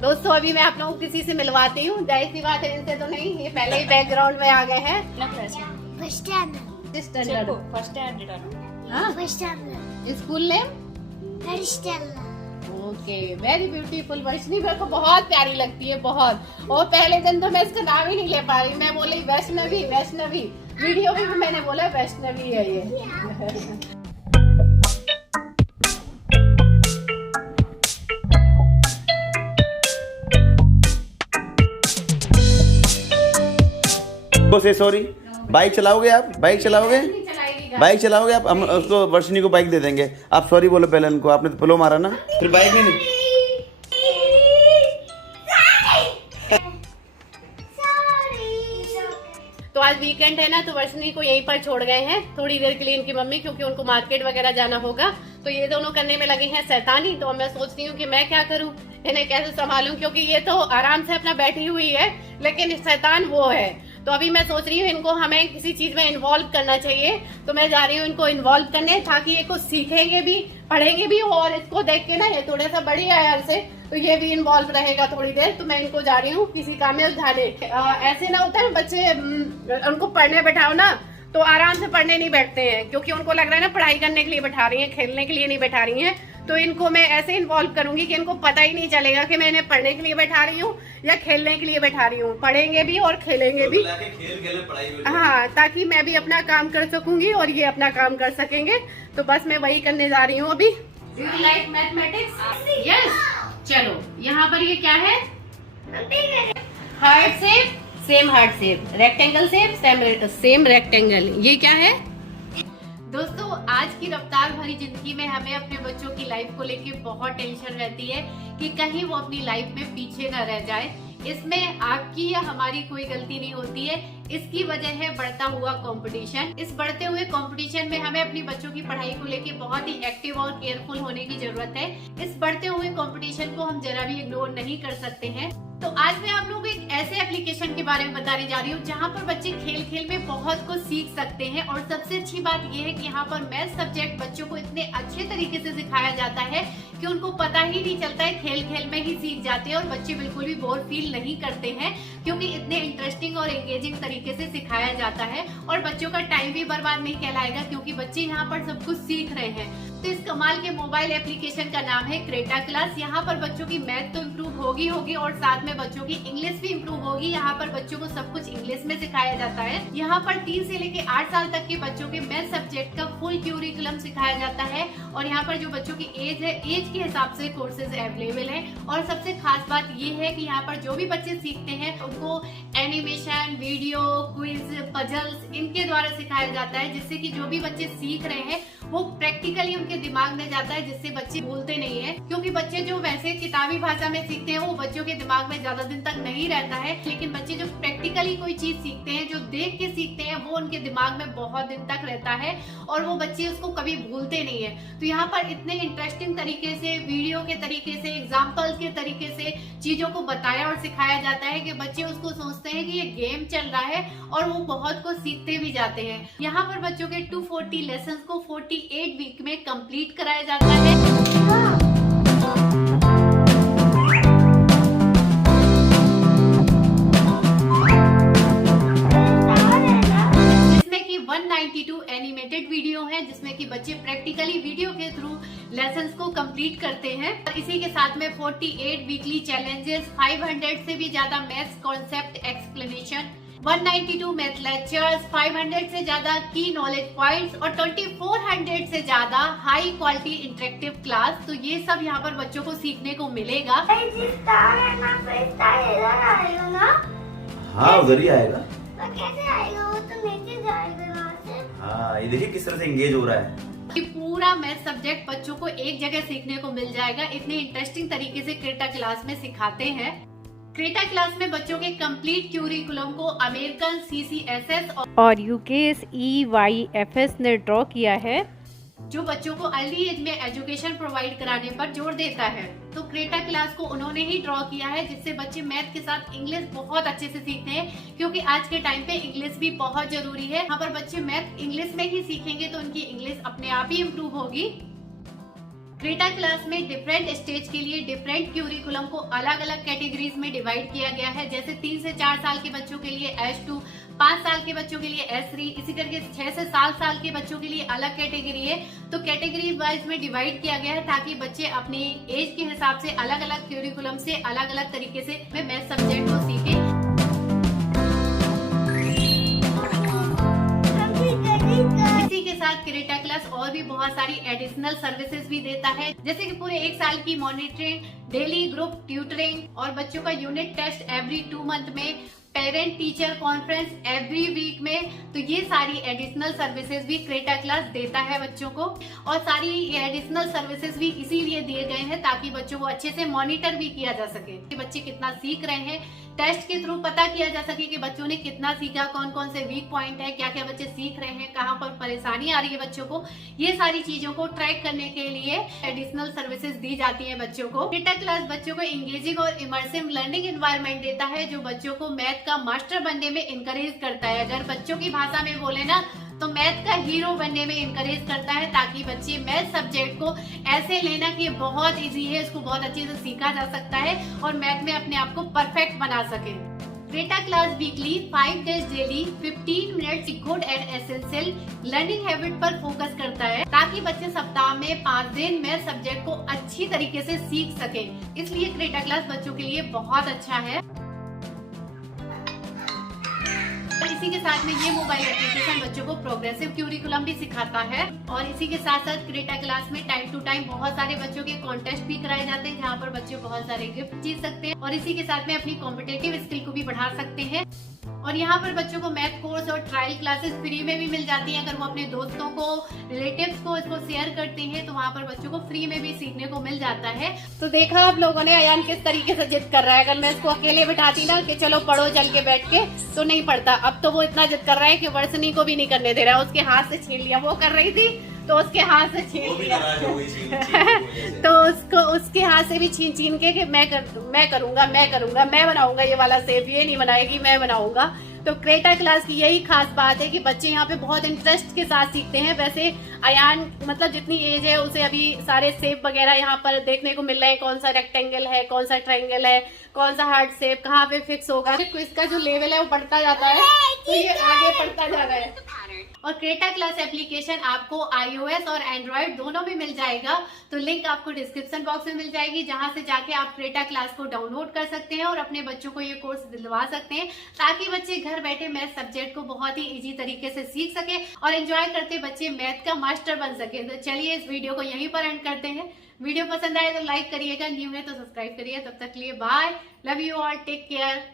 दोस्तों अभी मैं आप लोगों को किसी से मिलवाती हूँ, जाहिर सी बात है इनसे तो नहीं, ये पहले ही बैकग्राउंड में आ गए हैं। First standard school name okay, very beautiful. Vaishnavi मेरे को बहुत प्यारी लगती है, बहुत। और पहले दिन तो मैं इसका नाम ही नहीं ले पा रही, मैं बोली वैष्णवी वैष्णवी, वीडियो में भी मैंने बोला वैष्णवी है ये। से सॉरी, बाइक चलाओगे आप? बाइक चलाओगे? बाइक चलाओगे आप? हम उसको वर्षिनी को बाइक दे देंगे। आप सॉरी बोलो पहले उनको, आपने तो प्लो मारा ना, फिर बाइक नहीं। तो आज वीकेंड है ना, तो वर्षिनी को यहीं पर छोड़ गए हैं थोड़ी देर के लिए इनकी मम्मी, क्योंकि उनको मार्केट वगैरह जाना होगा। तो ये दोनों करने में लगे हैं शैतानी। तो मैं सोच रही हूँ कि मैं क्या करूँ, इन्हें कैसे संभालूं, क्योंकि ये तो आराम से अपना बैठी हुई है, लेकिन शैतान वो है। तो अभी मैं सोच रही हूँ इनको हमें किसी चीज में इन्वॉल्व करना चाहिए। तो मैं जा रही हूँ इनको इन्वॉल्व करने, ताकि ये कुछ सीखेंगे भी, पढ़ेंगे भी, और इसको देख के ना ये थोड़ा सा बड़ी है यार से, तो ये भी इन्वॉल्व रहेगा थोड़ी देर। तो मैं इनको जा रही हूँ किसी काम में उलझाने। ऐसे ना होता है बच्चे, उनको पढ़ने बैठाओ ना तो आराम से पढ़ने नहीं बैठते हैं, क्योंकि उनको लग रहा है ना पढ़ाई करने के लिए बैठा रही है, खेलने के लिए नहीं बैठा रही है। तो इनको मैं ऐसे इन्वॉल्व करूंगी कि इनको पता ही नहीं चलेगा कि मैं इन्हें पढ़ने के लिए बैठा रही हूँ या खेलने के लिए बैठा रही हूँ। पढ़ेंगे भी और खेलेंगे भी, हाँ, ताकि मैं भी अपना काम कर सकूंगी और ये अपना काम कर सकेंगे। तो बस मैं वही करने जा रही हूँ अभी। Like mathematics? यस। चलो यहाँ पर ये क्या है, heart shape, same heart shape, rectangle shape, same rectangle. ये क्या है दोस्तों? आज की रफ्तार भरी जिंदगी में हमें अपने बच्चों की लाइफ को लेके बहुत टेंशन रहती है कि कहीं वो अपनी लाइफ में पीछे न रह जाए। इसमें आपकी या हमारी कोई गलती नहीं होती है, इसकी वजह है बढ़ता हुआ कंपटीशन। इस बढ़ते हुए कंपटीशन में हमें अपनी बच्चों की पढ़ाई को लेके बहुत ही एक्टिव और केयरफुल होने की जरूरत है। इस बढ़ते हुए कंपटीशन को हम जरा भी इग्नोर नहीं कर सकते हैं। तो आज मैं आप लोगों को एक ऐसे एप्लीकेशन के बारे में बताने जा रही हूँ जहाँ पर बच्चे खेल खेल में बहुत कुछ सीख सकते हैं। और सबसे अच्छी बात यह है कि यहाँ पर मैथ सब्जेक्ट बच्चों को इतने अच्छे तरीके से सिखाया जाता है कि उनको पता ही नहीं चलता है, खेल खेल में ही सीख जाते हैं और बच्चे बिल्कुल भी बोर फील नहीं करते हैं, क्योंकि इतने इंटरेस्टिंग और एंगेजिंग तरीके से सिखाया जाता है। और बच्चों का टाइम भी बर्बाद नहीं कहलाएगा, क्योंकि बच्चे यहाँ पर सब कुछ सीख रहे हैं। तो इस कमाल के मोबाइल एप्लीकेशन का नाम है क्रेटा क्लास। यहाँ पर बच्चों की मैथ तो इम्प्रूव होगी और साथ में बच्चों की इंग्लिश भी इम्प्रूव होगी। यहाँ पर बच्चों को सब कुछ इंग्लिश में सिखाया जाता है। यहाँ पर 3 से लेके 8 साल तक के बच्चों के मैथ सब्जेक्ट का फुल क्यूरिकुलम सिखाया जाता है। और यहाँ पर जो बच्चों की एज है, एज के हिसाब से कोर्सेज अवेलेबल है। और सबसे खास बात ये है कि यहाँ पर जो भी बच्चे सीखते हैं उनको एनिमेशन, वीडियो, क्विज, पजल्स इनके द्वारा सिखाया जाता है, जिससे कि जो भी बच्चे सीख रहे हैं वो प्रैक्टिकली उनके दिमाग में जाता है, जिससे बच्चे भूलते नहीं है। क्योंकि बच्चे जो वैसे किताबी भाषा में सीखते हैं वो बच्चों के दिमाग में ज्यादा दिन तक नहीं रहता है, लेकिन बच्चे जो प्रैक्टिकली कोई चीज सीखते हैं, जो देख के सीखते हैं, वो उनके दिमाग में बहुत दिन तक रहता है और वो बच्चे उसको कभी भूलते नहीं है। तो यहाँ पर इतने इंटरेस्टिंग तरीके से, वीडियो के तरीके से, एग्जाम्पल के तरीके से चीजों को बताया और सिखाया जाता है कि बच्चे उसको सोचते हैं कि ये गेम चल रहा है और वो बहुत कुछ सीखते भी जाते हैं। यहाँ पर बच्चों के 240 लेसन को 48 वीक में कंप्लीट कराया जाता है, जिसमें कि 192 एनिमेटेड वीडियो है, जिसमें कि बच्चे प्रैक्टिकली वीडियो के थ्रू लेसन्स को कंप्लीट करते हैं। और इसी के साथ में 48 वीकली चैलेंजेस, 500 से भी ज्यादा maths concept explanation, 192 math lectures, 500 से ज्यादा की नॉलेज पॉइंट्स और 2400 से ज्यादा हाई क्वालिटी इंटरेक्टिव क्लास। तो ये सब यहाँ पर बच्चों को सीखने को मिलेगा। हाँ, उधर ही आएगा। कैसे आएगा? वो तो नीचे जाएगा वहाँ से। हाँ, ये देखिए किस तरह से एंगेज हो रहा है। ये पूरा मैथ सब्जेक्ट बच्चों को एक जगह सीखने को मिल जाएगा। इतने इंटरेस्टिंग तरीके से क्रेटा क्लास में सिखाते हैं। क्रेटा क्लास में बच्चों के कंप्लीट क्यूरिकुलम को अमेरिकन CCSS और UK's EYFS ने ड्रॉ किया है, जो बच्चों को अर्ली एज में एजुकेशन प्रोवाइड कराने पर जोर देता है। तो क्रेटा क्लास को उन्होंने ही ड्रॉ किया है, जिससे बच्चे मैथ के साथ इंग्लिश बहुत अच्छे से सीखते हैं, क्योंकि आज के टाइम पे इंग्लिश भी बहुत जरूरी है। यहाँ पर बच्चे मैथ इंग्लिश में ही सीखेंगे तो उनकी इंग्लिश अपने आप ही इम्प्रूव होगी। क्रेटा क्लास में डिफरेंट स्टेज के लिए डिफरेंट क्यूरिकुलम को अलग अलग कैटेगरीज में डिवाइड किया गया है। जैसे 3 से 4 साल के बच्चों के लिए S2, 5 साल के बच्चों के लिए S3, इसी करके 6 से 7 साल के बच्चों के लिए अलग कैटेगरी है। तो कैटेगरी वाइज में डिवाइड किया गया है ताकि बच्चे अपनी एज के हिसाब से अलग अलग क्यूरिकुलम से अलग अलग तरीके से मैथ सब्जेक्ट को सीखे। इसी के साथ क्रेटा क्लास और भी बहुत सारी एडिशनल सर्विसेज भी देता है, जैसे कि पूरे 1 साल की मॉनिटरिंग, डेली ग्रुप ट्यूटरिंग और बच्चों का यूनिट टेस्ट एवरी 2 मंथ में, parent teacher conference every week में। तो ये सारी एडिशनल सर्विसेज भी क्रेटा क्लास देता है बच्चों को। और सारी एडिशनल सर्विसेज भी इसीलिए दिए गए हैं ताकि बच्चों को अच्छे से मॉनिटर भी किया जा सके कि बच्चे कितना सीख रहे हैं। टेस्ट के थ्रू पता किया जा सके कि बच्चों ने कितना सीखा, कौन कौन से वीक पॉइंट है, क्या क्या बच्चे सीख रहे हैं, कहाँ पर परेशानी आ रही है बच्चों को। ये सारी चीजों को ट्रैक करने के लिए एडिशनल सर्विसेज दी जाती है बच्चों को। क्रेटा क्लास बच्चों को इंगेजिंग और इमर्सिव लर्निंग एनवायरनमेंट देता है जो बच्चों को मैथ का मास्टर बनने में इनकरेज करता है। अगर बच्चों की भाषा में बोले ना तो मैथ का हीरो बनने में इनकरेज करता है, ताकि बच्चे मैथ सब्जेक्ट को ऐसे लेना कि बहुत इजी है, इसको बहुत अच्छे से सीखा जा सकता है और मैथ में अपने आप को परफेक्ट बना सके। Creta class weekly 5 days daily 15 minutes good and essential learning habit पर फोकस करता है ताकि बच्चे सप्ताह में 5 दिन मैथ सब्जेक्ट को अच्छी तरीके से सीख सके। इसलिए क्रेटा क्लास बच्चों के लिए बहुत अच्छा है। इसी के साथ में ये मोबाइल एप्लीकेशन बच्चों को प्रोग्रेसिव क्यूरिकुलम भी सिखाता है। और इसी के साथ साथ क्रेटा क्लास में टाइम टू टाइम बहुत सारे बच्चों के कॉन्टेस्ट भी कराए जाते हैं जहाँ पर बच्चे बहुत सारे गिफ्ट जीत सकते हैं और इसी के साथ में अपनी कॉम्पिटेटिव स्किल को भी बढ़ा सकते हैं। और यहाँ पर बच्चों को मैथ कोर्स और ट्रायल क्लासेस फ्री में भी मिल जाती हैं। अगर वो अपने दोस्तों को, रिलेटिव्स को इसको शेयर करते हैं तो वहाँ पर बच्चों को फ्री में भी सीखने को मिल जाता है। तो देखा आप लोगों ने अयान किस तरीके से जिद कर रहा है। अगर मैं इसको अकेले बिठाती ना कि चलो पढ़ो चल के बैठ के, तो नहीं पढ़ता। अब तो वो इतना जिद कर रहा है कि वर्षनी को भी नहीं करने दे रहा है। उसके हाथ से छीन लिया, वो कर रही थी तो उसके हाथ से छीन लिया तो उसके हाथ से भी छीन छीन के कि मैं करूंगा, मैं बनाऊंगा ये वाला सेब, ये नहीं बनाएगी, मैं बनाऊंगा। तो क्रेटा क्लास की यही खास बात है कि बच्चे यहाँ पे बहुत इंटरेस्ट के साथ सीखते हैं। वैसे अयान मतलब जितनी एज है उसे अभी सारे शेप वगैरह यहाँ पर देखने को मिल रहे हैं, कौन सा रेक्टेंगल है, कौन सा ट्रायंगल है, कौन सा हार्ट शेप कहाँ पे फिक्स होगा। इसका जो लेवल है वो बढ़ता जाता है तो ये आगे बढ़ता जा रहा है। और क्रेटा क्लास एप्लीकेशन आपको iOS और एंड्रॉइड दोनों में मिल जाएगा। तो लिंक आपको डिस्क्रिप्शन बॉक्स में मिल जाएगी, जहां से जाके आप क्रेटा क्लास को डाउनलोड कर सकते हैं और अपने बच्चों को ये कोर्स दिलवा सकते हैं ताकि बच्चे घर बैठे मैथ सब्जेक्ट को बहुत ही इजी तरीके से सीख सके और एंजॉय करते बच्चे मैथ का मास्टर बन सके। तो चलिए इस वीडियो को यहीं पर एंड करते हैं। वीडियो पसंद आए तो लाइक करिएगा, न्यू है तो सब्सक्राइब करिए। तब तक के लिए bye, love you all, take care.